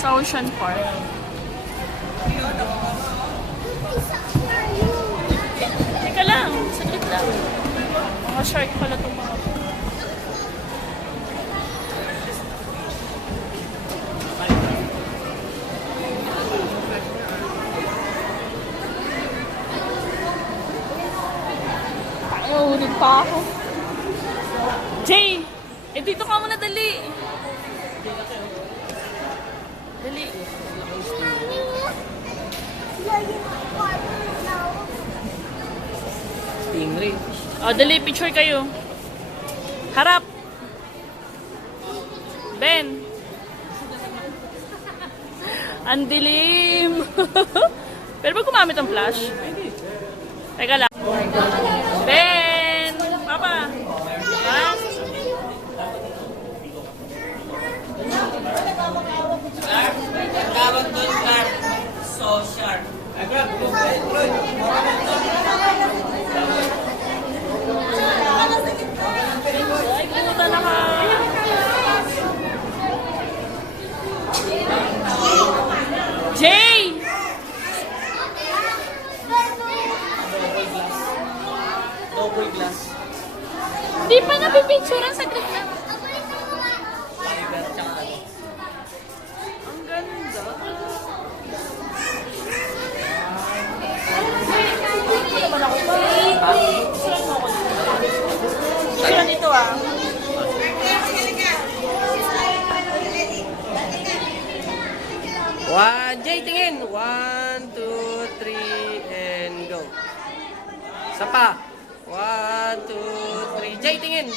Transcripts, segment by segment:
Sa Ocean Park. Teka lang, saglit lang. Mga shark pala itong mga. Nahulog pa ako. Jay! Eh dito ka muna, dali. Dali. Stingray. Oh, dali, picture kayo. Harap. Ben. Ang dilim. Pero ba gumamit ang flash? Teka lang. Ben! Papa! Ha? Tawag doon ka. So sharp. Ay, pumunta na ka. Jay! Double glass. Di pa napipicturean sa grid na. Fiber tsaka ano. Ang ganda. Ano naman ako pa? Picturean mo ako dito. Picturean dito ah. One, Jay, tingin. 1, 2, 3, and go. Isa pa. 1, 2, 3. Jay, tingin.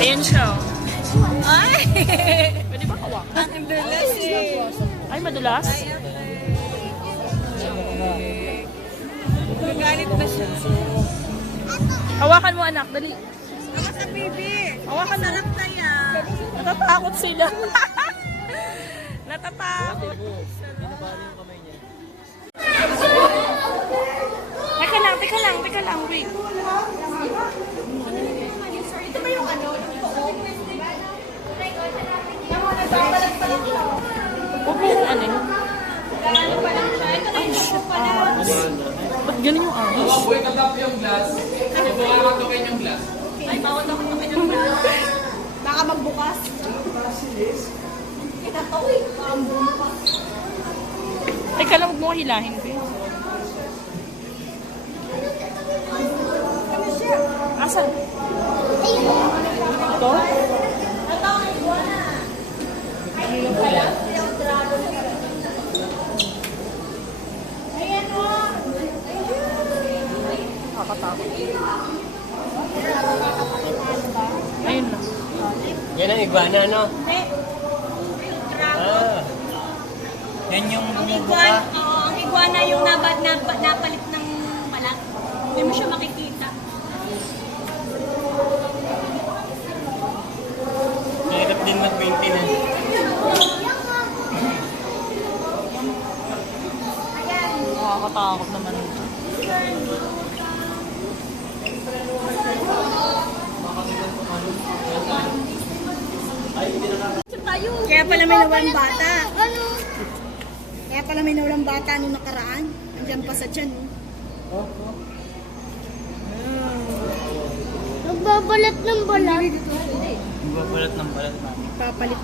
Ayan siya. Ay! Pwede ba hawakan? Ang dulas eh. Ay, madulas? Nagalit na siya. Hawakan mo anak, dali. Ako sa baby. Hawakan mo. Sarap na yan. Natatakot sila. Natatakot. Teka lang, wait. Ito ba yung ano? Huwag mo yung ano. Ay, shit. Ba't ganun yung ahos? Wait, natap yung glass. Buka ka tukin yung glass. Ay, bawal ako naman yung baka magbukas. Kita to eh. Parang bumukas. Teka lang, huwag mo hilahin, babe. Ano siya? Asan? Ito? Ito ang iguana. Ay, yung pala. Yung dragon. Ayan o. Nakakatakot. Ayun na. Yan ang iguana, no? Hindi. Yung dragon. Ah. Yan yung Ang bumubuka. iguana, oo, ang iguana yung napalit ng balat. Hindi mo siya makikita. Hirap din mag-maintenance. Nakakatakot naman ito. Kaya pala may nawalang bata. Kaya pala may nawalang bata nung nakaraan. Andiyan pa sa tiyan. Nagbabalat ng balat. Magbabalat ng balat namin. Papalit